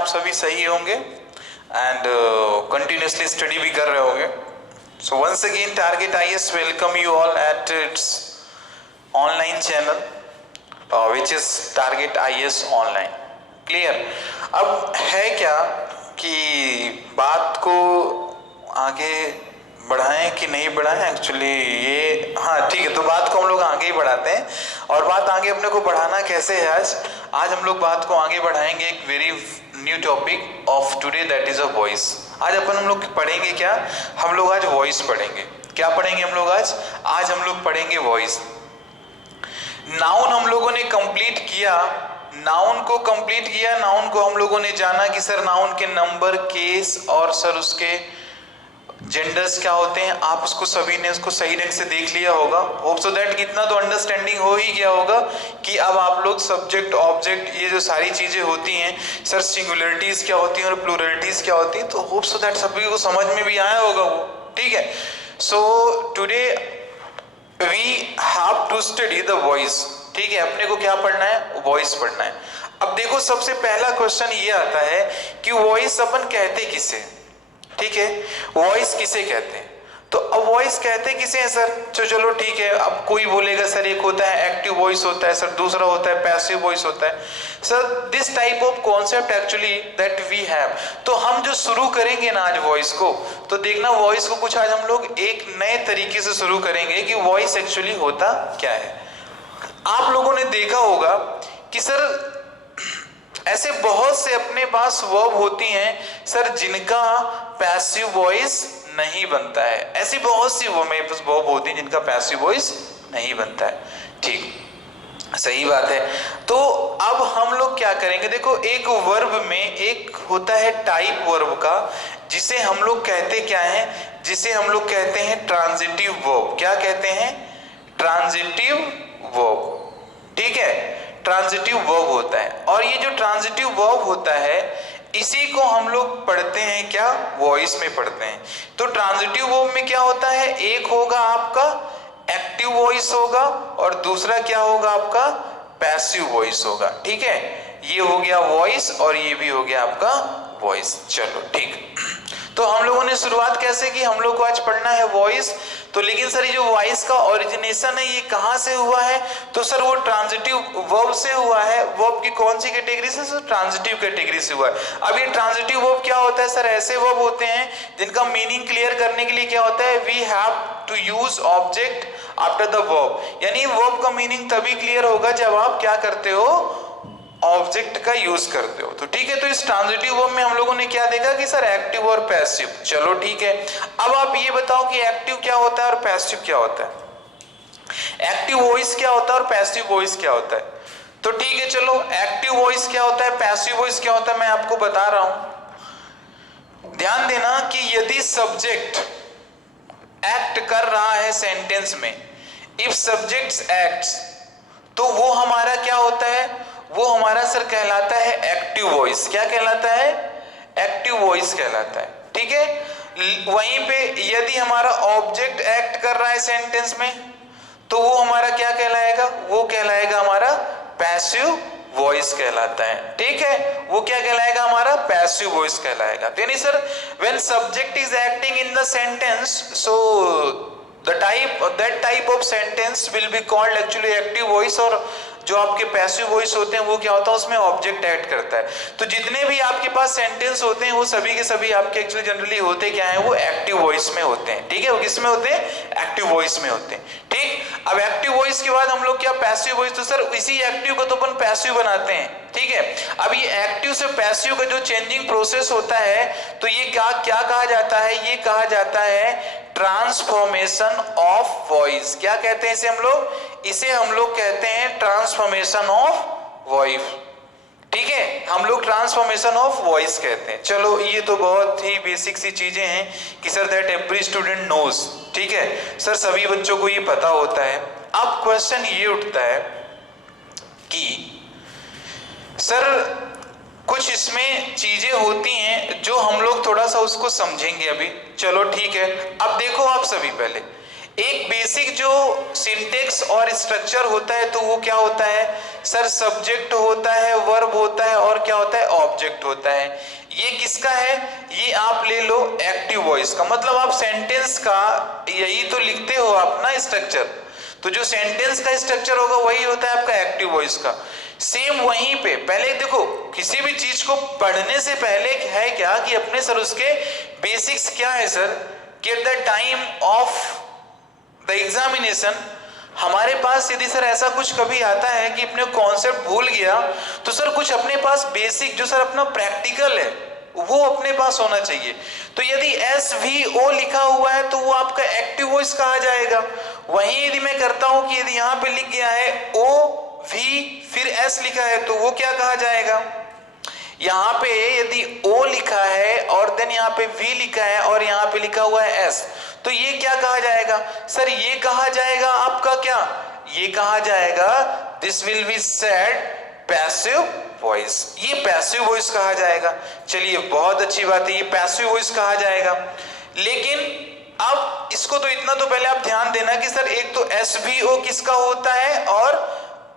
आप सभी सही होंगे एंड कंटिन्यूसली स्टडी भी कर रहे होंगे। So once again target IAS welcome you all at its online channel which is target IAS online. Clear? अब है क्या कि बात को आगे बढ़ाएं कि नहीं बढ़ाएं, एक्चुअली ये हाँ ठीक है, तो बात को हम लोग आगे ही बढ़ाते हैं। और बात आगे अपने को बढ़ाना कैसे है, आज हम लोग बात को आगे बढ़ाएंगे एक very new topic of today, that is a voice. आज हम लोग पढ़ेंगे क्या, हम लोग आज वॉइस पढ़ेंगे। क्या पढ़ेंगे हम लोग आज हम लोग पढ़ेंगे वॉइस। नाउन हम लोगों ने कंप्लीट किया, नाउन को कंप्लीट किया, नाउन को हम लोगों ने जाना कि सर नाउन के नंबर, केस और सर उसके जेंडर्स क्या होते हैं। आप उसको सभी ने उसको सही ढंग से देख लिया होगा। होप सो दैट इतना तो अंडरस्टैंडिंग हो ही गया होगा कि अब आप लोग सब्जेक्ट ऑब्जेक्ट ये जो सारी चीजें होती हैं, सर सिंगुलरिटीज क्या होती हैं और प्लूरलिटीज क्या होती है, तो होप सो दैट सभी को समझ में भी आया होगा वो। ठीक है, so today we have to study the voice. ठीक है, अपने को क्या पढ़ना है, वॉइस पढ़ना है। अब देखो सबसे पहला क्वेश्चन ये आता है कि वॉइस अपन कहते किसे। ठीक है, वॉइस किसे कहते हैं, तो अब वॉइस कहते किसे हैं सर। तो चलो ठीक है, अब कोई बोलेगा सर एक होता है एक्टिव वॉइस होता है सर, दूसरा होता है पैसिव वॉइस होता है sir. This type of concept actually that we have. तो हम जो शुरू करेंगे ना आज वॉइस को, तो देखना वॉइस को कुछ आज हम लोग एक नए तरीके से शुरू करेंगे कि वॉइस एक्चुअली होता क्या है। आप लोगों ने देखा होगा कि सर ऐसे बहुत से अपने पास वर्ब होती हैं सर जिनका पैसिव वॉइस नहीं बनता है। ऐसी बहुत सी वर्ब होती हैं जिनका पैसिव वॉइस नहीं बनता है। ठीक, सही बात है। तो अब हम लोग क्या करेंगे, देखो एक वर्ब में एक होता है टाइप वर्ब का, जिसे हम लोग कहते क्या है, जिसे हम लोग कहते हैं ट्रांजिटिव वर्ब। क्या कहते हैं, ट्रांजिटिव वर्ब। ठीक है, ट्रांजिटिव वर्ब होता है। और ये जो ट्रांजिटिव वर्ब होता है इसी को हम लोग पढ़ते हैं क्या, वॉइस में पढ़ते हैं। तो ट्रांजिटिव वर्ब में क्या होता है, एक होगा आपका एक्टिव वॉइस होगा और दूसरा क्या होगा आपका पैसिव वॉइस होगा। ठीक है, ये हो गया वॉइस और ये भी हो गया आपका वॉइस। चलो ठीक, तो हम लोगों ने शुरुआत कैसे की, हम लोग को आज पढ़ना है वॉइस। तो लेकिन सर ये जो वॉइस का ओरिजिनेशन है ये कहां से हुआ है, तो सर वो ट्रांजिटिव वर्ब से हुआ है। वर्ब की कौन सी कैटेगरी से, सर ट्रांजिटिव कैटेगरी से हुआ है। अब ये ट्रांजिटिव वर्ब क्या होता है सर, ऐसे वर्ब होते हैं जिनका मीनिंग क्लियर करने के लिए क्या होता है, we have to use object after the verb. यानी वर्ब का मीनिंग तभी क्लियर होगा जब आप क्या करते हो, ऑब्जेक्ट का यूज करते हो। तो ठीक है, तो इस ट्रांजिटिव वर्ब में हम लोगों ने क्या देखा कि सर एक्टिव और पैसिव। चलो ठीक है, अब आप ये बताओ कि एक्टिव क्या होता है और पैसिव क्या होता है, एक्टिव वॉइस क्या होता है और पैसिव वॉइस क्या होता है। तो ठीक है, चलो एक्टिव वॉइस क्या होता है, पैसिव वॉइस क्या होता है, मैं आपको बता रहा हूं। ध्यान देना कि यदि सब्जेक्ट एक्ट कर रहा है सेंटेंस में, इफ सब्जेक्ट्स एक्ट्स, तो वो हमारा क्या होता है, वो हमारा सर कहलाता है एक्टिव वॉइस। क्या कहलाता है, एक्टिव वॉइस कहलाता है। ठीक है, वहीं पे यदि हमारा ऑब्जेक्ट एक्ट कर रहा है सेंटेंस में, तो वो हमारा क्या कहलाएगा, वो कहलाएगा हमारा पैसिव वॉइस कहलाता है। ठीक है, वो क्या कहलाएगा, हमारा पैसिव वॉइस कहलाएगा। तो यानी sir when subject is acting in the sentence, so that type of sentence will be called actually active voice। और जो आपके पैसिव वॉइस होते हैं वो क्या होता है, उसमें ऑब्जेक्ट एक्ट करता है। तो जितने भी आपके पास सेंटेंस होते हैं वो सभी के सभी आपके एक्चुअली जनरली होते क्या है, वो एक्टिव वॉइस में होते हैं। ठीक है, वो किस में होते हैं, एक्टिव वॉइस में होते हैं। ठीक, अब एक्टिव वॉइस के बाद हम लोग क्या, पैसिव वॉइस। तो सर इसी एक्टिव को तो अपन पैसिव बनाते हैं। ठीक है, अब ये एक्टिव से पैसिव का जो चेंजिंग प्रोसेस होता है, तो ये क्या कहा जाता है, ये कहा जाता है ट्रांसफॉर्मेशन ऑफ वॉइस। क्या कहते हैं इसे हम लोग कहते हैं ट्रांसफॉर्मेशन ऑफ वॉइस। ठीक है, हम लोग ट्रांसफॉर्मेशन ऑफ वॉइस कहते हैं। चलो ये तो बहुत ही बेसिक सी चीजें हैं कि sir that every student knows. ठीक है सर, सभी बच्चों को ये पता होता है। अब क्वेश्चन ये उठता है कि सर कुछ इसमें चीजें होती हैं जो हम लोग थोड़ा सा उसको समझेंगे अभी। चलो ठीक है, अब देखो आप सभी, पहले एक बेसिक जो सिंटेक्स और स्ट्रक्चर होता है तो वो क्या होता है सर, सब्जेक्ट होता है, वर्ब होता है और क्या होता है, ऑब्जेक्ट होता है। ये किसका है, ये आप ले लो एक्टिव वॉइस का, मतलब आप सेंटेंस का यही तो लिखते हो आप ना स्ट्रक्चर, तो जो सेंटेंस का स्ट्रक्चर होगा वही होता है आपका एक्टिव वॉइस का। सेम वहीं पे पहले देखो, किसी भी चीज को पढ़ने से पहले है क्या कि अपने सर उसके बेसिक्स क्या है सर, कि at the time of the examination हमारे पास यदि सर ऐसा कुछ कभी आता है कि अपने कॉन्सेप्ट भूल गया, तो सर कुछ अपने पास बेसिक जो सर अपना प्रैक्टिकल है वो अपने पास होना चाहिए। तो यदि SVO लिखा हुआ है तो वो आपका एक्टिव वॉइस कहा जाएगा। वहीं यदि मैं करता हूं कि यदि यहां पे लिख गया है OV फिर S लिखा है तो वो क्या कहा जाएगा, यहाँ पे यदि O लिखा है और देन यहाँ पे V लिखा है और यहाँ पे लिखा हुआ है S, तो ये क्या कहा जाएगा सर, ये कहा जाएगा आपका क्या, ये कहा जाएगा this will be said passive voice, ये पैसिव वॉइस कहा जाएगा। चलिए बहुत अच्छी बात है, ये पैसिव वॉइस कहा जाएगा। लेकिन अब इसको तो इतना तो पहले आप ध्यान देना कि सर एक तो SVO किसका होता है और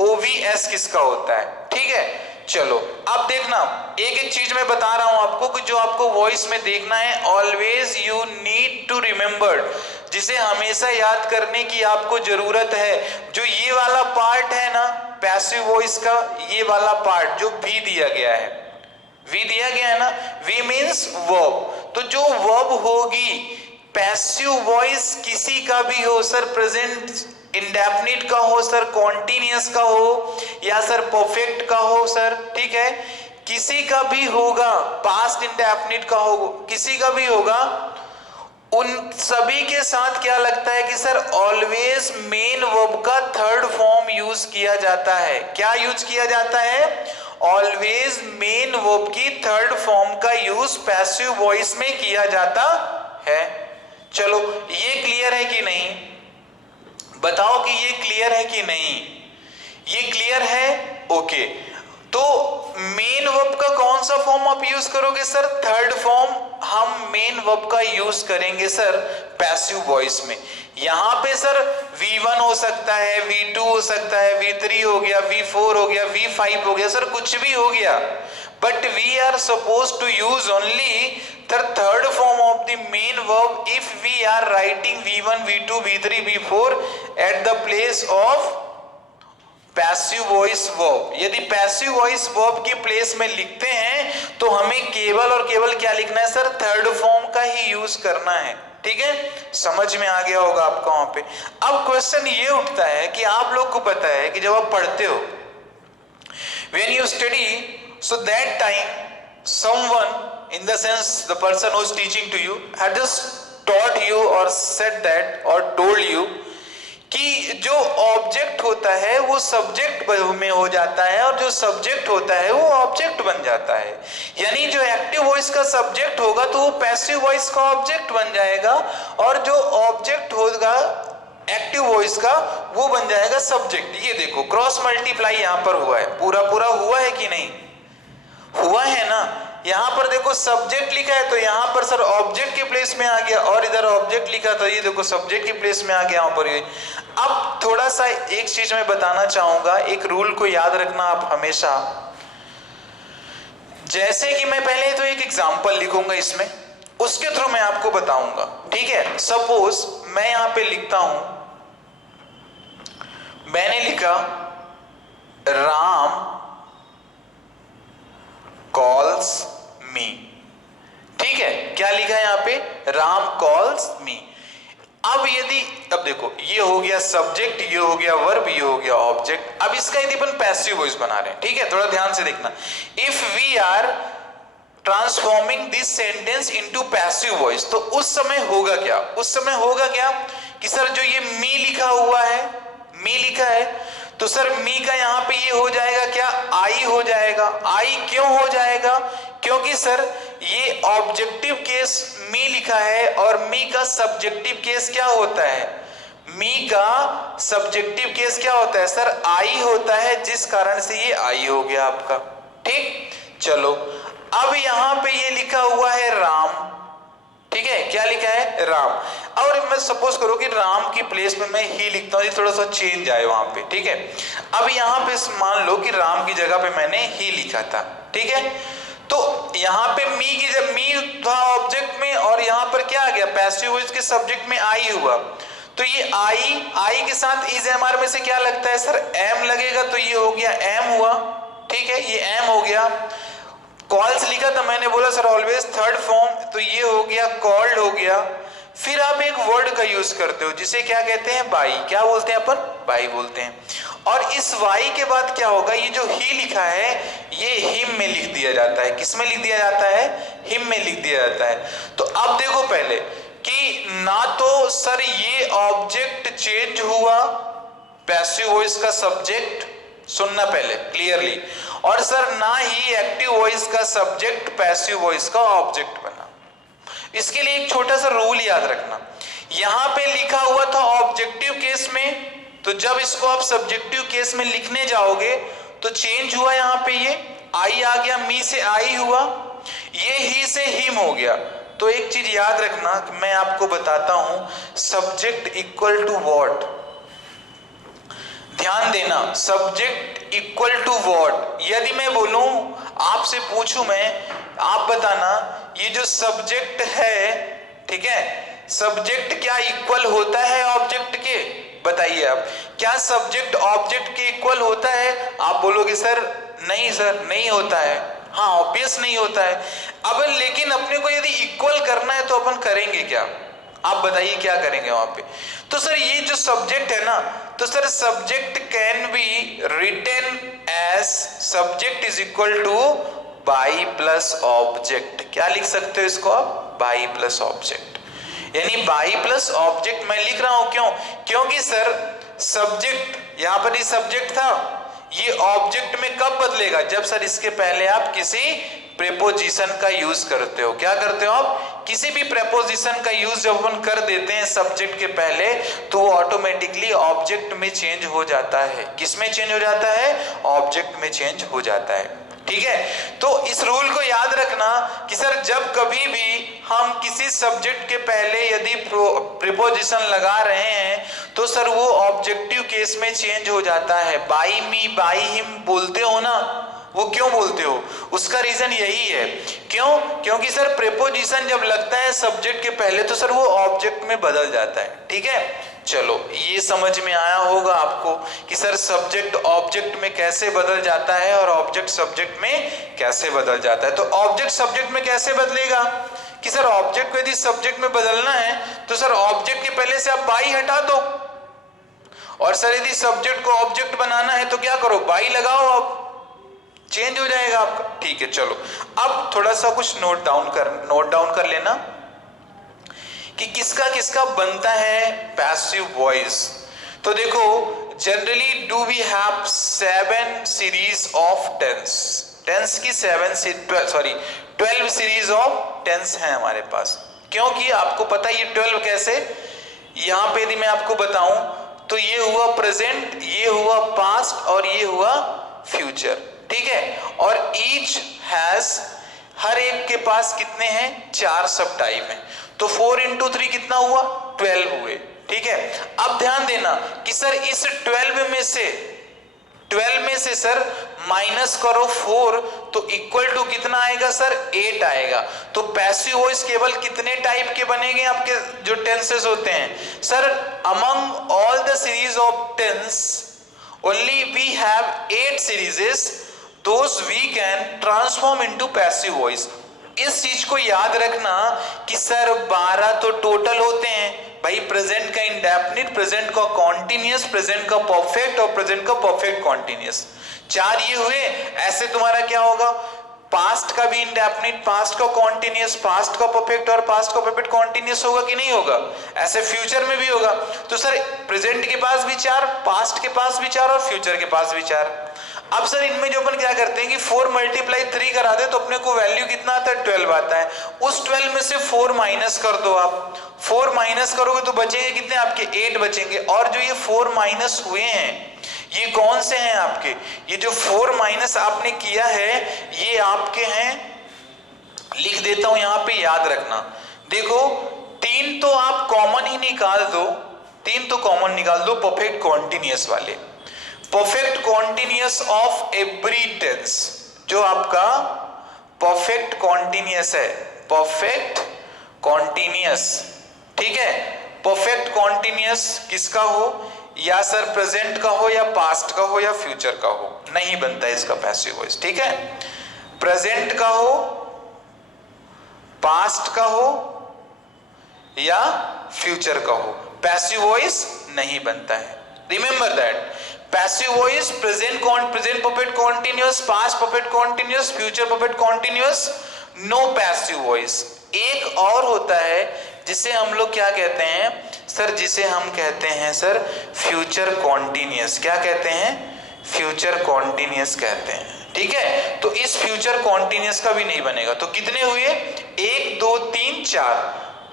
OVS किसका होता है, ठीक है। चलो अब देखना, एक एक चीज मैं बता रहा हूं आपको कि जो आपको वॉइस में देखना है, always you need to remember, जिसे हमेशा याद करने की आपको जरूरत है। जो ये वाला पार्ट है ना पैसिव वॉइस का, ये वाला पार्ट जो V दिया गया है, V दिया गया है ना, V मीन्स वर्ब, तो जो वर्ब होगी पैसिव वॉइस किसी का भी हो सर, प्रेजेंट इंडेफिनिट का हो सर, कॉन्टिन्यूअस का हो या सर परफेक्ट का हो सर, ठीक है, किसी का भी होगा, पास्ट इंडेफिनिट का हो, किसी का भी होगा, उन सभी के साथ क्या लगता है कि सर ऑलवेज मेन वर्ब का थर्ड फॉर्म यूज किया जाता है। क्या यूज किया जाता है, ऑलवेज मेन वर्ब की थर्ड फॉर्म का यूज पैसिव वॉइस में किया जाता है। चलो ये क्लियर है कि नहीं, बताओ कि ये क्लियर है कि नहीं, ये क्लियर है, ओके। तो मेन वर्ब का कौन सा फॉर्म आप यूज करोगे सर, थर्ड फॉर्म हम मेन वर्ब का यूज करेंगे सर पैसिव वॉइस में। यहां पे सर V1 हो सकता है, V2 हो सकता है, V3 हो गया, V4 हो गया, V5 हो गया, सर कुछ भी हो गया, but we are supposed to use only the third form of the main verb if we are writing V1, V2, V3, V4 at the place of passive voice verb. यदि passive voice verb की place में लिखते हैं तो हमें केवल और केवल क्या लिखना है सर, थर्ड फॉर्म का ही यूज करना है, ठीक है, समझ में आ गया होगा आपको वहां पे। अब क्वेश्चन ये उठता है कि आप लोग को पता है कि जब आप पढ़ते हो, when you study, so that time someone, in the sense the person who is teaching to you had just taught you or said that or told you कि जो ऑब्जेक्ट होता है वो सब्जेक्ट में हो जाता है और जो सब्जेक्ट होता है वो ऑब्जेक्ट बन जाता है। यानी जो एक्टिव वॉइस का सब्जेक्ट होगा तो वो पैसिव वॉइस का ऑब्जेक्ट बन जाएगा और जो ऑब्जेक्ट होगा एक्टिव वॉइस का वो बन जाएगा सब्जेक्ट। ये देखो क्रॉस मल्टीप्लाई यहां पर हुआ है, पूरा पूरा हुआ है कि नहीं हुआ है ना। यहां पर देखो सब्जेक्ट लिखा है तो यहां पर सर ऑब्जेक्ट के प्लेस में आ गया और इधर ऑब्जेक्ट लिखा तो ये देखो सब्जेक्ट के प्लेस में आ गया यहां पर ये। अब थोड़ा सा एक चीज मैं बताना चाहूंगा, एक रूल को याद रखना आप हमेशा। जैसे कि मैं पहले तो एक एग्जांपल लिखूंगा इसमें, उसके थ्रू मैं आपको बताऊंगा, ठीक है। सपोज मैं यहां पे लिखता हूं, मैंने लिखा राम कॉल्स मी, ठीक है, क्या लिखा है यहाँ पे, राम कॉल्स मी। अब यदि, अब देखो ये हो गया सब्जेक्ट, ये हो गया वर्ब, ये हो गया ऑब्जेक्ट। अब इसका यदि अपन पैसिव वॉइस बना रहे हैं, ठीक है, थोड़ा ध्यान से देखना। If we are transforming this sentence into passive voice, तो उस समय होगा क्या, उस समय होगा क्या कि सर जो ये मी लिखा हुआ है, मी लिखा है, तो सर मी का यहां पे ये हो जाएगा क्या, आई हो जाएगा। आई क्यों हो जाएगा, क्योंकि सर ये ऑब्जेक्टिव केस मी लिखा है और मी का सब्जेक्टिव केस क्या होता है, मी का सब्जेक्टिव केस क्या होता है सर, आई होता है, जिस कारण से ये आई हो गया आपका, ठीक। चलो अब यहां पे ये लिखा हुआ है राम, ठीक है, क्या लिखा है है राम। और मैं सपोज करो कि राम की प्लेस में मैं ही लिखता हूँ, थोड़ा सा चेंज आए वहां पे, ठीक है। अब यहाँ पे मान लो कि राम की जगह पे मैंने ही लिखा था, ठीक है। तो यहाँ पे मी की जब मी था ऑब्जेक्ट में, और यहाँ पर क्या आ गया, पैसिव वॉइस के सब्जेक्ट में आई हुआ। तो ये आई के साथ इज एमआर में से क्या लगता है सर, एम लगेगा, तो ये हो गया एम हुआ, ठीक है, ये एम हो गया। कॉल्स लिखा था मैंने, बोला सर ऑलवेज थर्ड फॉर्म, तो ये हो गया कॉल्ड हो गया। फिर आप एक वर्ड का यूज करते हो जिसे क्या कहते हैं, बाई। क्या बोलते हैं अपन, बाई बोलते हैं। और इस वाई के बाद क्या होगा, ये जो ही लिखा है ये हिम में लिख दिया जाता है। किस में लिख दिया जाता है, हिम में लिख दिया जाता है। तो अब देखो पहले कि ना तो सर ये ऑब्जेक्ट चेंज हुआ, पैसिव वॉइस का सब्जेक्ट, सुनना पहले क्लियरली, और सर ना ही एक्टिव वॉइस का सब्जेक्ट पैसिव वॉइस का ऑब्जेक्ट बना। इसके लिए एक छोटा सा रूल याद रखना, यहां पे लिखा हुआ था ऑब्जेक्टिव केस में, तो जब इसको आप सब्जेक्टिव केस में लिखने जाओगे तो चेंज हुआ, यहां पे ये आई आ गया, मी से आई हुआ, ये ही से हिम हो गया। तो एक चीज याद रखना कि मैं आपको बताता हूं, सब्जेक्ट इक्वल टू व्हाट, ध्यान देना, सब्जेक्ट इक्वल टू व्हाट। यदि मैं बोलूं, आपसे पूछूं मैं, आप बताना ये जो सब्जेक्ट है, ठीक है, सब्जेक्ट क्या इक्वल होता है ऑब्जेक्ट के, बताइए आप, क्या सब्जेक्ट ऑब्जेक्ट के इक्वल होता है? आप बोलोगे सर नहीं सर नहीं होता है, हाँ ऑब्वियस नहीं होता है। अब लेकिन अपने को यदि इक्वल करना है तो अपन करेंगे क्या, आप बताइए क्या करेंगे वहां पे। तो सर ये जो सब्जेक्ट है ना, तो sir subject can be written as subject is equal to by plus object. क्या लिख सकते हो इसको आप, बाई प्लस ऑब्जेक्ट, यानी बाई प्लस ऑब्जेक्ट मैं लिख रहा हूं, क्यों, क्योंकि सर सब्जेक्ट यहां पर ही सब्जेक्ट था, ये ऑब्जेक्ट में कब बदलेगा, जब सर इसके पहले आप किसी प्रेपोजिशन का यूज करते हो। क्या करते हो आप, किसी भी प्रेपोजिशन का यूज जब अपन कर देते हैं सब्जेक्ट के पहले, तो वो ऑटोमेटिकली ऑब्जेक्ट में चेंज हो जाता है। किस में चेंज हो जाता है, ऑब्जेक्ट में चेंज हो जाता है, ठीक है। तो इस रूल को याद रखना कि सर जब कभी भी हम किसी सब्जेक्ट के पहले यदि प्रीपोजिशन लगा रहे हैं तो सर वो ऑब्जेक्टिव केस में चेंज हो जाता है। बाई मी बाई हिम बोलते हो ना, वो क्यों बोलते हो, उसका रीजन यही है, क्यों, क्योंकि सर प्रीपोजिशन जब लगता है सब्जेक्ट के पहले तो सर वो ऑब्जेक्ट में बदल जाता है, ठीक है। चलो ये समझ में आया होगा आपको कि सर सब्जेक्ट ऑब्जेक्ट में कैसे बदल जाता है और ऑब्जेक्ट सब्जेक्ट में कैसे बदल जाता है। तो ऑब्जेक्ट सब्जेक्ट में कैसे बदलेगा कि सर ऑब्जेक्ट को यदि सब्जेक्ट में बदलना है तो सर ऑब्जेक्ट के पहले से आप बाई हटा दो, और सर यदि सब्जेक्ट को ऑब्जेक्ट बनाना है तो क्या करो, बाई लगाओ, अब चेंज हो जाएगा आपका, ठीक है। चलो अब थोड़ा सा कुछ नोट डाउन कर लेना कि किसका किसका बनता है पैसिव वॉइस। तो देखो generally do we have 7 series of tense की 12 सीरीज ऑफ टेंस है हमारे पास, क्योंकि आपको पता है ये 12 कैसे, यहां पे यदि मैं आपको बताऊं तो ये हुआ प्रेजेंट, ये हुआ पास्ट और ये हुआ फ्यूचर, ठीक है। और ईच हैज, हर एक के पास कितने हैं, 4 सब टाइप हैं, तो 4 into 3 कितना हुआ, 12 हुए, ठीक है। अब ध्यान देना कि सर इस 12 में से सर माइनस करो 4 तो इक्वल टू कितना आएगा सर, 8 आएगा। तो पैसिव वॉइस केवल कितने टाइप के बनेंगे आपके जो टेंसेस होते हैं sir, among all the series of tense only we have 8 serieses, those we can transform into passive voice। इस चीज को याद रखना कि सर 12 तो टोटल होते हैं भाई, प्रेजेंट का इंडेफिनिट, प्रेजेंट का कॉन्टिन्यूअस, प्रेजेंट का परफेक्ट और प्रेजेंट का परफेक्ट कॉन्टिन्यूअस, 4 ये हुए। ऐसे तुम्हारा क्या होगा, पास्ट का भी इंडेफिनिट, पास्ट का कॉन्टिन्यूअस, पास्ट का परफेक्ट और पास्ट का परफेक्ट कॉन्टिन्यूअस होगा कि नहीं होगा, ऐसे फ्यूचर में भी होगा। तो सर प्रेजेंट के पास भी 4, पास्ट के पास भी 4 और फ्यूचर के पास भी 4। अब सर इनमें जो अपन क्या करते हैं कि 4 × 3 करा दे तो अपने को वैल्यू कितना आता है, 12 आता है। उस 12 में से 4 माइनस कर दो, आप 4 माइनस करोगे तो बचेंगे कितने आपके, 8 बचेंगे। और जो ये 4 माइनस हुए हैं ये कौन से हैं आपके, ये जो 4 माइनस आपने किया है ये आपके हैं, लिख देता हूं यहां पे, याद रखना। देखो 3 तीन तो आप कॉमन ही निकाल दो, तीन तो कॉमन निकाल दो परफेक्ट कॉन्टिन्यूअस वाले। Perfect continuous of every tense, जो आपका परफेक्ट कॉन्टिन्यूअस है, परफेक्ट कॉन्टिन्यूअस, ठीक है। परफेक्ट कॉन्टिन्यूअस किसका हो, या सर प्रेजेंट का हो, या पास्ट का हो, या फ्यूचर का हो, नहीं बनता है इसका पैसिव वॉइस, ठीक है। प्रेजेंट का हो, पास्ट का हो, या फ्यूचर का हो, पैसिव वॉइस नहीं बनता है। Remember that, passive voice present perfect continuous, past perfect continuous, future perfect continuous, no passive voice. एक और होता है जिसे हम लोग क्या कहते हैं सर, जिसे हम कहते हैं सर फ्यूचर कॉन्टिन्यूअस। क्या कहते हैं, फ्यूचर कॉन्टिन्यूअस कहते हैं, ठीक है। तो इस फ्यूचर कॉन्टिन्यूअस का भी नहीं बनेगा। तो कितने हुए, 1 2 3 4,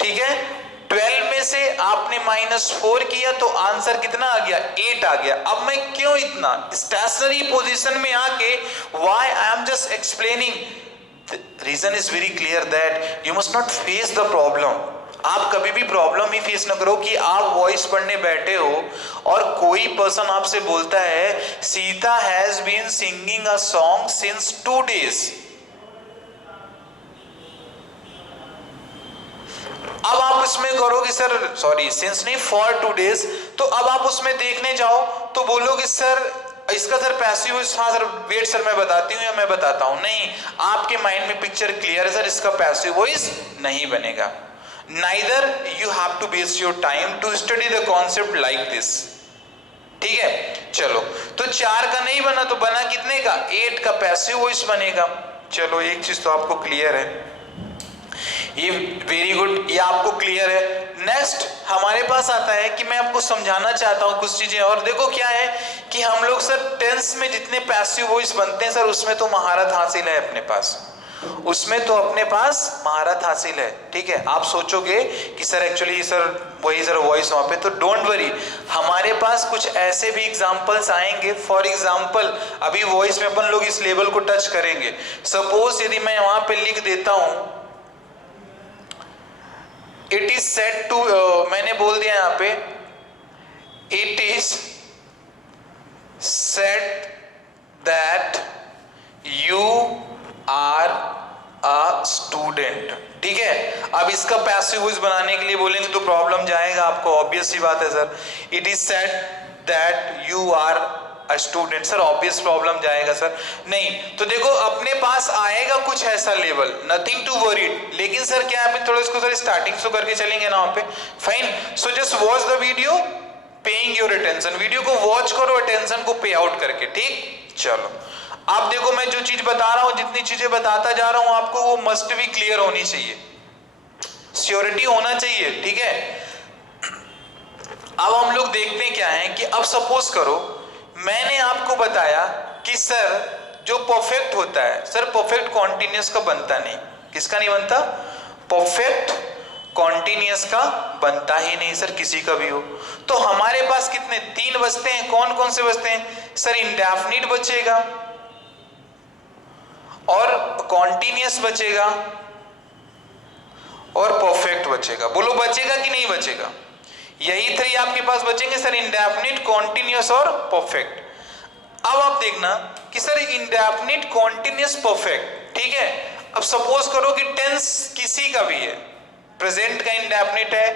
ठीक है। 12 में से आपने -4 किया तो आंसर कितना आ गया, 8 आ गया। अब मैं क्यों इतना स्टेशनरी पोजीशन में आके, why I am just explaining, the reason is very clear that you must not face the problem. आप कभी भी प्रॉब्लम ही फेस ना करो कि आप वॉइस पढ़ने बैठे हो और कोई पर्सन आपसे बोलता है Sita has been singing a song since 2 days। अब आप उसमें करोगे सर, सॉरी सिंस नहीं, फॉर 2 days, तो अब आप उसमें देखने जाओ तो बोलोगे सर इसका सर पैसिव वॉइस, हाँ सर वेट सर मैं बताती हूँ या मैं बताता हूँ, नहीं, आपके माइंड में पिक्चर क्लियर है सर, इसका पैसिव वॉइस नहीं बनेगा। Neither you have to waste your time to study the concept like this, ठीक है। चलो, तो 4 का नहीं बना तो बना कितने का, 8 का पैसिव वॉइस बनेगा। चलो एक चीज तो आपको क्लियर है, ये वेरी गुड, ये आपको क्लियर है। नेक्स्ट हमारे पास आता है कि मैं आपको समझाना चाहता हूं कुछ चीजें और। देखो क्या है कि हम लोग सर टेंस में जितने पैसिव वॉइस बनते हैं सर, उसमें तो महारत हासिल है अपने पास, उसमें तो अपने पास महारत हासिल है, ठीक है। आप सोचोगे कि सर एक्चुअली सर वही सर वॉइस वहां पे, तो डोंट वरी, हमारे पास कुछ ऐसे भी एग्जांपल्स आएंगे। फॉर एग्जांपल अभी वॉइस में अपन लोग इस लेवल को टच करेंगे। सपोज यदि मैं वहां पे लिख देता हूं इट इज सेड टू, मैंने बोल दिया यहां पे it is said that you are a student, ठीक है। अब इसका पैसिव वॉइस बनाने के लिए बोलेंगे तो प्रॉब्लम जाएगा आपको, ऑब्वियस सी बात है sir. It is said that you are a student, sir obvious problem जाएगा सर, नहीं। तो देखो अपने पास आएगा कुछ ऐसा लेवल, नथिंग टू वरीड। लेकिन सर क्या है, थोड़ा इसको सर स्टार्टिंग से करके चलेंगे ना वहां पे, fine. So just watch the video paying your attention, video को वॉच करो अटेंशन को पे आउट करके, ठीक। चलो आप देखो मैं जो चीज बता रहा हूं, जितनी चीजें बताता जा रहा हूं आपको, वो मस्ट भी क्लियर होनी चाहिए, श्योरिटी होना चाहिए, ठीक है। अब हम लोग देखते हैं क्या है कि अब सपोज करो मैंने आपको बताया कि सर जो परफेक्ट होता है सर, परफेक्ट कॉन्टिन्यूअस का बनता नहीं। किसका नहीं बनता, परफेक्ट कॉन्टिन्यूअस का बनता ही नहीं सर, किसी का भी हो। तो हमारे पास कितने 3 बचते हैं, कौन कौन से बचते हैं सर, इंडेफिनिट बचेगा और कॉन्टिन्यूअस बचेगा और परफेक्ट बचेगा। बोलो बचेगा कि नहीं बचेगा, यही 3 आपके पास बचेंगे सर, इंडेफिनिट, कॉन्टिन्यूअस और परफेक्ट। अब आप देखना कि सर इंडेफिनिट, कॉन्टिन्यूअस, परफेक्ट, ठीक है। अब सपोज करो कि टेंस किसी का भी है, प्रेजेंट का इंडेफिनिट है,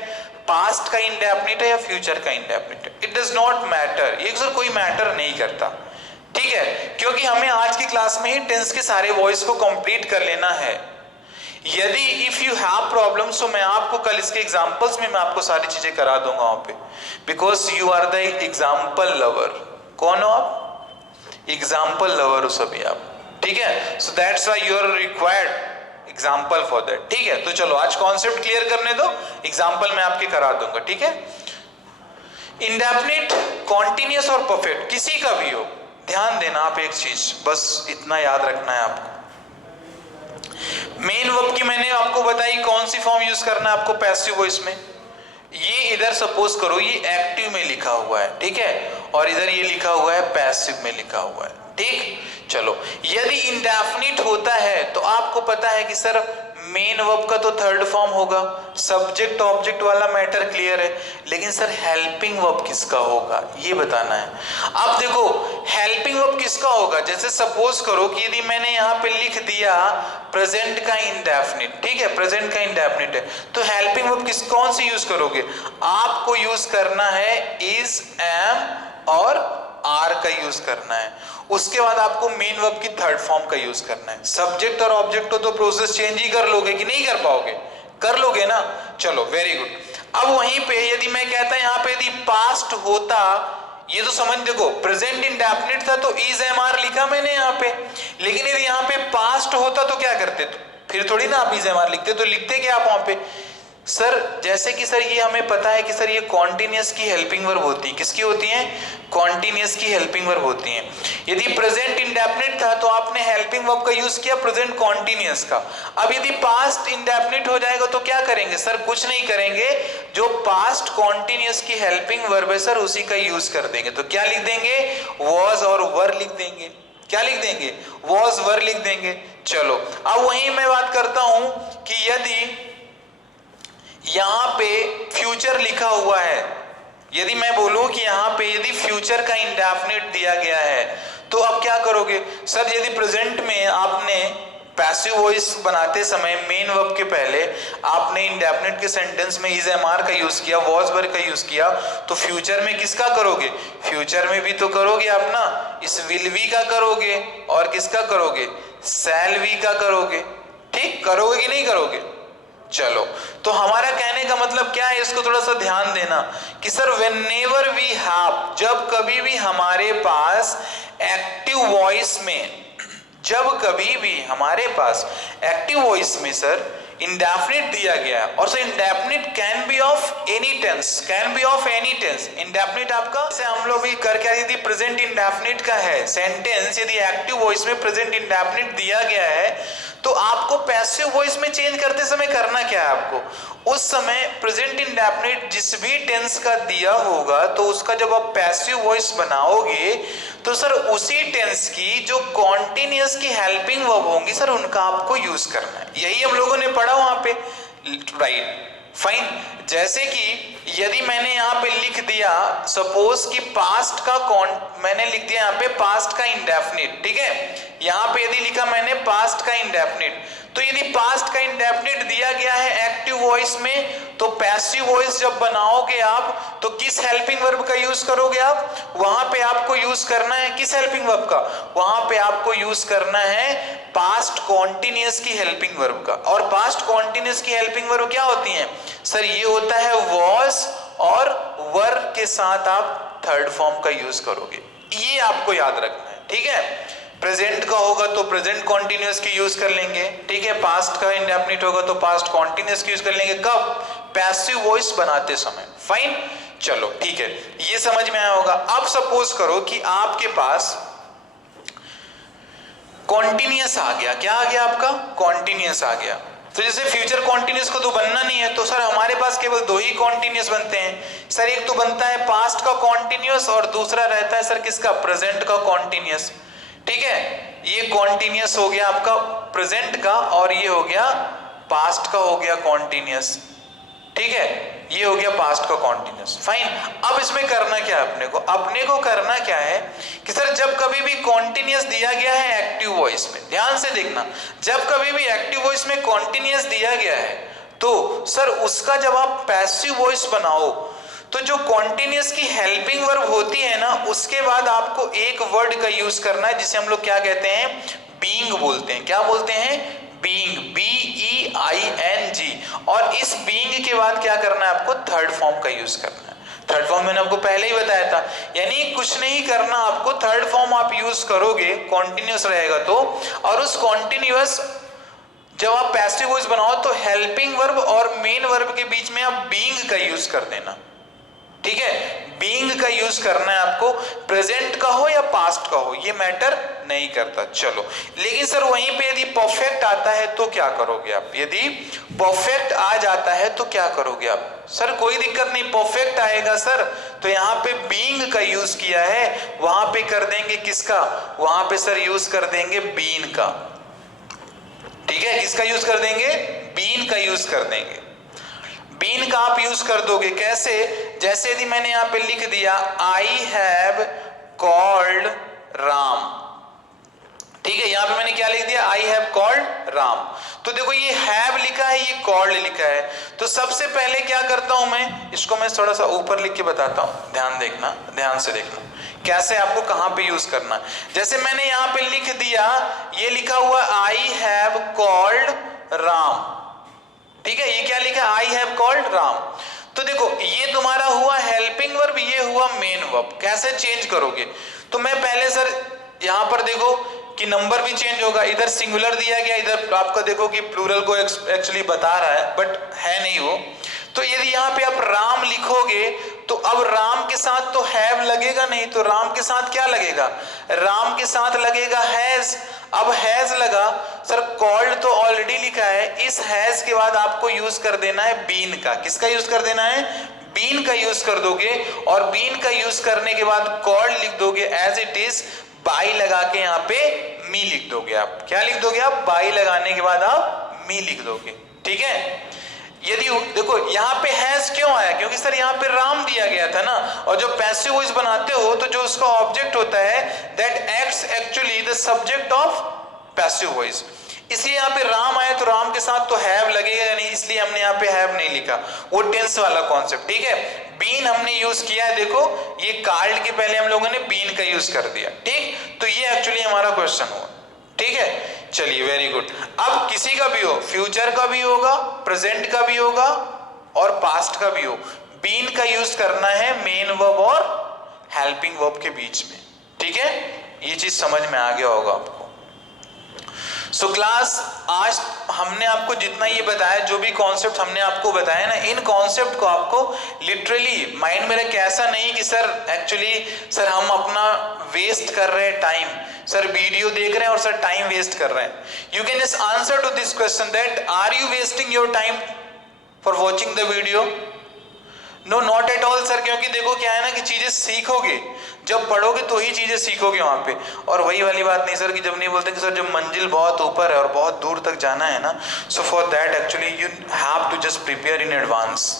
पास्ट का इंडेफिनिट है या फ्यूचर का इंडेफिनिट है, इट डज नॉट मैटर, ये सर कोई मैटर नहीं करता, ठीक है। क्योंकि हमें आज की क्लास में ही टेंस के सारे वॉइस को कंप्लीट कर लेना है। यदि इफ यू हैव प्रॉब्लम, सो मैं आपको कल इसके एग्जांपल्स में मैं आपको सारी चीजें करा दूंगा वहां पे, because you are the example lover. कौन हो आप, एग्जाम्पल लवर हो सभी आप, ठीक है। So that's why you are required example for that, ठीक है। तो चलो आज कॉन्सेप्ट क्लियर करने दो, एग्जाम्पल मैं आपके करा दूंगा, ठीक है। इंडेफिनिट, कॉन्टिन्यूअस और परफेक्ट किसी का भी हो, ध्यान देना आप एक चीज, बस इतना याद रखना है आपको। मेन वर्ब की मैंने आपको बताई कौन सी फॉर्म यूज करना है आपको पैसिव वॉइस में। ये इधर सपोज करो ये एक्टिव में लिखा हुआ है, ठीक है, और इधर ये लिखा हुआ है पैसिव में लिखा हुआ है, ठीक। चलो यदि इंडेफिनिट होता है तो आपको पता है कि सर मेन वर्ब का तो थर्ड फॉर्म होगा, सब्जेक्ट ऑब्जेक्ट वाला मैटर क्लियर है, लेकिन सर हेल्पिंग वर्ब किसका होगा ये बताना है। अब देखो हेल्पिंग वर्ब किसका होगा, जैसे सपोज करो कि यदि मैंने यहाँ पे लिख दिया प्रेजेंट का इंडेफिनिट, ठीक है, प्रेजेंट का इंडेफिनिट है, तो हेल्पिंग वर्ब कौन सी यूज करोगे, आपको यूज करना है इज, एम और आर का यूज करना है। उसके बाद आपको मेन वर्ब की थर्ड फॉर्म का यूज करना है। सब्जेक्ट और ऑब्जेक्ट को तो प्रोसेस चेंज ही कर लोगे कि नहीं कर पाओगे, कर लोगे ना, चलो वेरी गुड। अब वहीं पे यदि मैं कहता यहाँ पे यदि पास्ट होता, ये तो समझ देखो प्रेजेंट इंडेफिनिट था तो इज एम आर लिखा मैंने यहाँ पे, लेकिन यदि यहाँ पे पास्ट होता तो क्या करते, तो फिर थोड़ी ना आप इज एम आर लिखते, तो लिखते क्या आप वहां पे सर, जैसे कि सर ये हमें पता है कि सर ये कॉन्टिन्यूअस की हेल्पिंग वर्ब होती है, किसकी होती है, कॉन्टिन्यूअस की हेल्पिंग वर्ब होती है। यदि प्रेजेंट इंडेफिनिट था तो आपने हेल्पिंग वर्ब का यूज किया प्रेजेंट कॉन्टिन्यूअस का। अब यदि पास्ट इंडेफिनिट हो जाएगा तो क्या करेंगे सर, कुछ नहीं करेंगे, जो पास्ट कॉन्टिन्यूअस की हेल्पिंग वर्ब है सर उसी का यूज कर देंगे। तो क्या लिख देंगे, वॉज और वर लिख देंगे, क्या लिख देंगे, वॉज वर लिख देंगे। चलो अब वहीं मैं बात करता हूं कि यदि यहां पे फ्यूचर लिखा हुआ है, यदि मैं बोलूं कि यहां पे यदि फ्यूचर का इंडेफिनिट दिया गया है तो अब क्या करोगे सर, यदि प्रेजेंट में आपने पैसिव वॉइस बनाते समय मेन वर्ब के पहले आपने इंडेफिनिट के सेंटेंस में इज एम आर का यूज किया, वॉज वर का यूज किया, तो फ्यूचर में किसका करोगे, फ्यूचर में भी तो करोगे आप ना, इस विल वी का करोगे और किसका करोगे, शैल वी का करोगे, ठीक करोगे कि नहीं करोगे। चलो तो हमारा कहने का मतलब क्या है, इसको थोड़ा सा ध्यान देना कि सर व्हेनेवर वी हैव, जब कभी भी हमारे पास एक्टिव वॉइस में, जब कभी भी हमारे पास एक्टिव वॉइस में सर इंडेफिनिट दिया गया, और sir indefinite can be of any tense, can be of any tense, indefinite आपका जैसे हम लोग भी कर क्या, यदि प्रेजेंट इंडेफिनिट का है सेंटेंस, यदि एक्टिव वॉइस में प्रेजेंट इंडेफिनिट दिया गया है तो आपको पैसिव वॉइस में चेंज करते समय करना क्या है, आपको उस समय प्रेजेंट इंडेफिनिट जिस भी टेंस का दिया होगा तो उसका जब आप पैसिव वॉइस बनाओगे तो सर उसी टेंस की जो कॉन्टिन्यूअस की हेल्पिंग वर्ब होंगी सर उनका आपको यूज करना है। यही हम लोगों ने पढ़ा वहां पे, राइट फाइन। जैसे कि यदि मैंने यहाँ पे लिख दिया सपोज कि पास्ट का मैंने लिख दिया यहाँ पे पास्ट का इंडेफिनिट, ठीक है, यहाँ पे यदि लिखा मैंने पास्ट का इंडेफिनिट, तो यदि पास्ट का इंडेफिनिट दिया गया है एक्टिव वॉइस में तो पैसिव वॉइस जब बनाओगे आप तो किस हेल्पिंग वर्ब का यूज करोगे आप, वहां पे आपको यूज करना है किस हेल्पिंग वर्ब का, वहां पे आपको यूज करना है पास्ट कॉन्टिन्यूअस की हेल्पिंग वर्ब का। और पास्ट कॉन्टिन्यूअस की हेल्पिंग वर्ब क्या होती है सर, ये होता है वॉज और वर के साथ आप थर्ड फॉर्म का यूज करोगे, ये आपको याद रखना है, ठीक है। प्रेजेंट का होगा तो प्रेजेंट कॉन्टिन्यूअस की यूज कर लेंगे, ठीक है, पास्ट का इंडेफिनिट होगा तो पास्ट कॉन्टिन्यूअस की यूज कर लेंगे, कब, पैसिव वॉइस बनाते समय, फाइन। चलो ठीक है, ये समझ में आया होगा। अब सपोज करो कि आपके पास कॉन्टिन्यूअस आ गया, क्या आ गया आपका, कॉन्टिन्यूअस आ गया, तो जैसे फ्यूचर कॉन्टिन्यूअस को तो बनना नहीं है तो सर हमारे पास केवल दो ही कॉन्टिन्यूअस बनते हैं सर, एक तो बनता है पास्ट का कॉन्टिन्यूअस और दूसरा रहता है सर किसका, प्रेजेंट का कॉन्टिन्यूअस, ठीक है। ये कॉन्टिन्यूअस हो गया आपका प्रेजेंट का और ये हो गया पास्ट का हो गया कॉन्टिन्यूअस, ठीक है, ये हो गया पास्ट का कॉन्टिन्यूअस, फाइन। अब इसमें करना क्या है अपने को करना क्या है कि सर जब कभी भी कॉन्टिन्यूअस दिया गया है एक्टिव वॉइस में, ध्यान से देखना, जब कभी भी एक्टिव वॉइस में कॉन्टिन्यूअस दिया गया है तो सर उसका जब आप पैसिव वॉइस बनाओ तो जो कॉन्टिन्यूअस की हेल्पिंग वर्ब होती है ना उसके बाद आपको एक वर्ड का यूज करना है जिसे हम लोग क्या कहते हैं, बीइंग बोलते हैं, क्या बोलते हैं, बीइंग, BEING। और इस बीइंग के बाद क्या करना है आपको, थर्ड फॉर्म का यूज करना है। थर्ड फॉर्म मैंने आपको पहले ही बताया था, यानी कुछ नहीं करना आपको, थर्ड फॉर्म आप यूज करोगे कॉन्टिन्यूअस रहेगा तो, और उस कॉन्टिन्यूअस जब आप पैसिव वॉइस बनाओ तो हेल्पिंग वर्ब और मेन वर्ब के बीच में आप बीइंग का यूज कर देना, ठीक है, बीइंग का यूज करना है आपको, प्रेजेंट का हो या पास्ट का हो ये मैटर नहीं करता। चलो लेकिन सर वहीं पे यदि परफेक्ट आता है तो क्या करोगे आप, यदि परफेक्ट आ जाता है तो क्या करोगे आप, सर कोई दिक्कत नहीं, परफेक्ट आएगा सर तो यहाँ पे बीइंग का यूज किया है, वहां पे कर देंगे किसका, वहां पे सर यूज कर देंगे बीन का, ठीक ठीक है, किसका यूज कर देंगे, बीन का यूज कर देंगे। बीन का आप यूज कर दोगे कैसे, जैसे यदि मैंने यहां पे लिख दिया आई हैव कॉल्ड राम, ठीक है, यहां पे मैंने क्या लिख दिया, आई हैव कॉल्ड राम। तो देखो ये हैव लिखा है, ये कॉल्ड लिखा है, तो सबसे पहले क्या करता हूं मैं, इसको मैं थोड़ा सा ऊपर लिख के बताता हूं, ध्यान देखना, ध्यान से देखना कैसे आपको कहां पे यूज करना। जैसे मैंने यहां पे लिख दिया, ये लिखा हुआ आई हैव कॉल्ड राम, ठीक है, ये क्या लिखा, आई हैव कॉल्ड राम। तो देखो ये तुम्हारा हुआ हेल्पिंग वर्ब, ये हुआ मेन वर्ब। कैसे चेंज करोगे, तो मैं पहले सर यहां पर देखो कि नंबर भी चेंज होगा, इधर सिंगुलर दिया गया, इधर आपका देखो कि प्लूरल को एक्चुअली बता रहा है बट है नहीं वो। तो यदि यहाँ पे आप राम लिखोगे तो अब राम के साथ तो हैव लगेगा नहीं, तो राम के साथ क्या लगेगा, राम के साथ लगेगा हैज। अब हैज लगा, सर कॉल्ड तो ऑलरेडी लिखा है, इस हैज के बाद आपको यूज कर देना है बीन का। किसका यूज कर देना है, बीन का यूज कर दोगे, और बीन का यूज करने के बाद कॉल्ड लिख दोगे एज इट इज, बाई लगा के यहाँ पे मी लिख दोगे। आप क्या लिख दोगे, आप बाई लगाने के बाद आप मी लिख दोगे, ठीक है। यदि देखो यहाँ पे हैज क्यों आया, क्योंकि सर यहाँ पे राम दिया गया था ना, और जो पैसिव वॉइस बनाते हो तो जो उसका ऑब्जेक्ट होता है that acts actually the subject of passive voice, इसलिए यहाँ पे राम आया तो राम के साथ तो हैव लगेगा नहीं, इसलिए हमने यहाँ पे हैव नहीं लिखा, वो टेंस वाला कॉन्सेप्ट, ठीक है। बीन हमने यूज किया है, देखो ये कार्ड के पहले हम लोगों ने बीन का यूज कर दिया, ठीक, तो ये एक्चुअली हमारा क्वेश्चन हुआ, ठीक है। चलिए वेरी गुड। अब किसी का भी हो, फ्यूचर का भी होगा, प्रेजेंट का भी होगा और पास्ट का भी हो, बीन का यूज करना है मेन वर्ब और हेल्पिंग वर्ब के बीच में, ठीक है। ये चीज समझ में आ गया होगा आपको। सो क्लास आज हमने आपको जितना ये बताया, जो भी कॉन्सेप्ट हमने आपको बताया ना, इन कॉन्सेप्ट को आपको लिटरली माइंड में रख, ऐसा नहीं कि सर एक्चुअली सर हम अपना वेस्ट कर रहे हैं टाइम, सर वीडियो देख रहे हैं और सर टाइम वेस्ट कर रहे हैं। You can just answer to this question that are you wasting your time for watching the video, no not at all sir, क्योंकि देखो क्या है ना कि चीजें सीखोगे, जब पढ़ोगे तो ही चीजें सीखोगे वहां पे। और वही वाली बात नहीं सर कि जब नहीं बोलते कि सर जब मंजिल बहुत ऊपर है और बहुत दूर तक जाना है ना, so for that actually you have to just prepare in advance,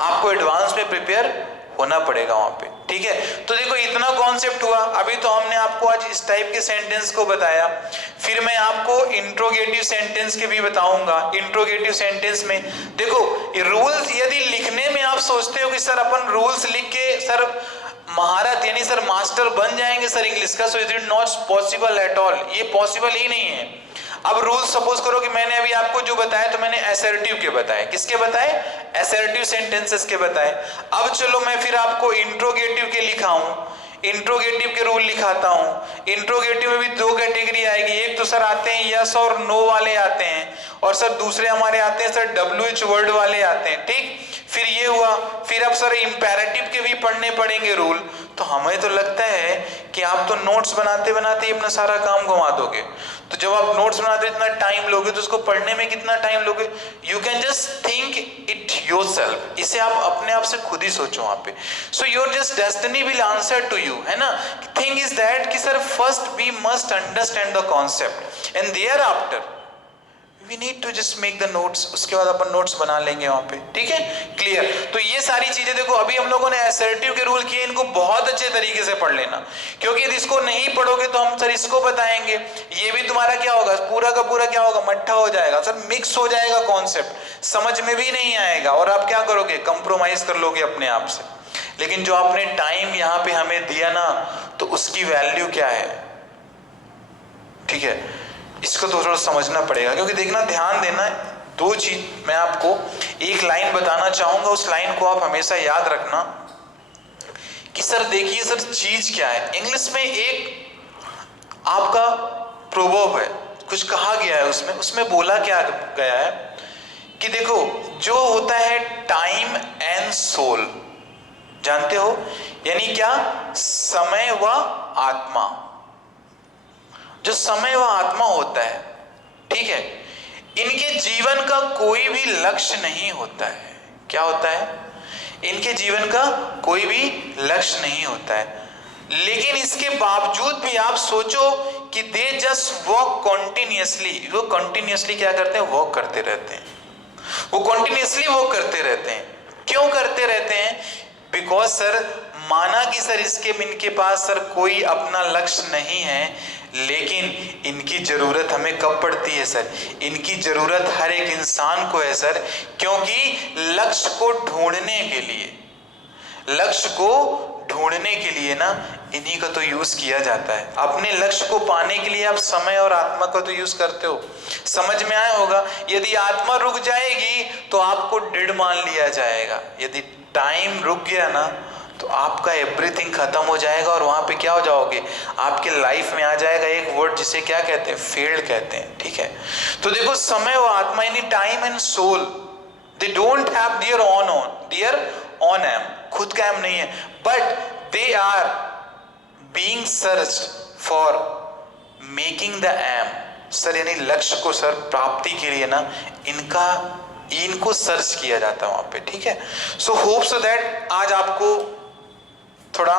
आपको एडवांस में प्रिपेयर होना पड़ेगा वहां पे, ठीक है। तो देखो इतना कॉन्सेप्ट हुआ, अभी तो हमने आपको आज इस टाइप के सेंटेंस को बताया, फिर मैं आपको इंट्रोगेटिव सेंटेंस के भी बताऊंगा। इंट्रोगेटिव सेंटेंस में देखो रूल्स, यदि लिखने में आप सोचते हो कि सर अपन रूल्स लिख के सर महारत यानी सर मास्टर बन जाएंगे सर इंग्लिश का, so it is not possible at all, ये पॉसिबल ही नहीं है। अब रूल सपोज करो कि मैंने अभी आपको जो बताया तो मैंने असर्टिव के बताए, किसके बताए, असर्टिव सेंटेंसेस के बताए। अब चलो मैं फिर आपको इंट्रोगेटिव के लिखाऊं, इंट्रोगेटिव के रूल लिखाता हूं। इंट्रोगेटिव में भी दो कैटेगरी आएगी, एक तो सर आते हैं यस और नो वाले आते हैं, और सर दूसरे हमारे आते हैं सर WH वर्ड वाले आते हैं, ठीक। फिर ये हुआ, फिर अब सर इंपेरेटिव के भी पढ़ने पड़ेंगे रूल। तो हमें तो लगता है कि आप तो नोट्स बनाते बनाते ही अपना सारा काम घुमा दोगे, तो जब आप नोट्स बनाते इतना टाइम लोगे तो उसको पढ़ने में कितना टाइम लोगे। You can just think it yourself, इसे आप अपने आप से खुद ही सोचो वहां पे। So your just destiny will answer to you, है ना। थिंग इज दैट कि sir first we must understand the concept and thereafter we need to just make the notes, उसके बाद अपन नोट्स बना लेंगे वहां पे, ठीक है, क्लियर। तो ये सारी चीजें देखो अभी हम लोगों ने असर्टिव के रूल किए, इनको बहुत अच्छे तरीके से पढ़ लेना, क्योंकि यदि इसको नहीं पढ़ोगे तो हम सर इसको बताएंगे, ये भी तुम्हारा क्या होगा, पूरा का पूरा क्या होगा, मट्ठा हो जाएगा सर, मिक्स हो जाएगा कॉन्सेप्ट, समझ में भी नहीं आएगा, और आप क्या करोगे, कंप्रोमाइज कर लोगे अपने आप से। लेकिन जो आपने टाइम यहाँ पे हमें दिया ना, तो उसकी वैल्यू क्या है, ठीक है, इसको तो थोड़ा समझना पड़ेगा। क्योंकि देखना, ध्यान देना, दो चीज मैं आपको एक लाइन बताना चाहूंगा, उस लाइन को आप हमेशा याद रखना कि सर देखिए सर चीज क्या है। इंग्लिश में एक आपका प्रोवर्ब है, कुछ कहा गया है उसमें बोला क्या गया है कि देखो जो होता है टाइम एंड सोल, जानते हो, यानी क्या, समय व आत्मा, जो समय व आत्मा होता है, ठीक है, इनके जीवन का कोई भी लक्ष्य नहीं होता है। क्या होता है, इनके जीवन का कोई भी लक्ष्य नहीं होता है, लेकिन इसके बावजूद भी आप सोचो कि दे जस्ट वर्क कॉन्टिन्यूसली, वो कंटिन्यूसली क्या करते हैं, वर्क करते रहते हैं, वो कंटिन्यूसली वर्क करते रहते हैं। क्यों करते रहते हैं? बिकॉज सर माना कि सर इनके पास सर कोई अपना लक्ष्य नहीं है, लेकिन इनकी जरूरत हमें कब पड़ती है सर, इनकी जरूरत हर एक इंसान को है सर, क्योंकि लक्ष्य को ढूंढने के लिए, लक्ष्य को ढूंढने के लिए ना इन्हीं का तो यूज किया जाता है। अपने लक्ष्य को पाने के लिए आप समय और आत्मा का तो यूज करते हो। समझ में आया होगा, यदि आत्मा रुक जाएगी तो आपको डेड मान लिया जाएगा, यदि टाइम रुक गया ना तो आपका एवरीथिंग खत्म हो जाएगा, और वहां पे क्या हो जाओगे, आपके लाइफ में आ जाएगा एक वर्ड जिसे क्या कहते हैं, फेल्ड कहते हैं। ठीक है, तो देखो समय और आत्मा यानी time and soul, they don't have their own aim, खुद का एम नहीं है, but they are being searched for making the aim. Sir यानी लक्ष्य को सर प्राप्ति के लिए ना इनको सर्च किया जाता है वहां पे। ठीक है, सो होप सो दैट आज आपको थोड़ा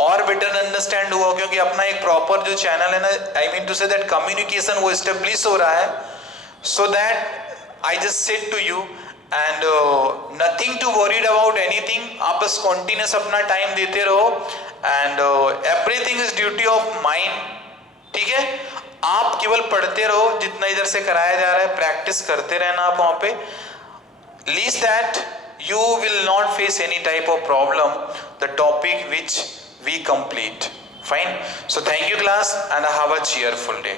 और बेटर अंडरस्टैंड हुआ, क्योंकि अपना एक प्रॉपर जो चैनल है ना, I mean to say that communication वो एस्टेब्लिश हो रहा है, so that I just said to you and nothing to worried about anything. आप बस कॉन्टिन्यूस अपना टाइम देते रहो and everything is duty of mind. ठीक है, आप केवल पढ़ते रहो, जितना इधर से कराया जा रहा है प्रैक्टिस करते रहना आप वहां पे, least that you will not face any type of problem, the topic which we complete. Fine, so thank you class and have a cheerful day.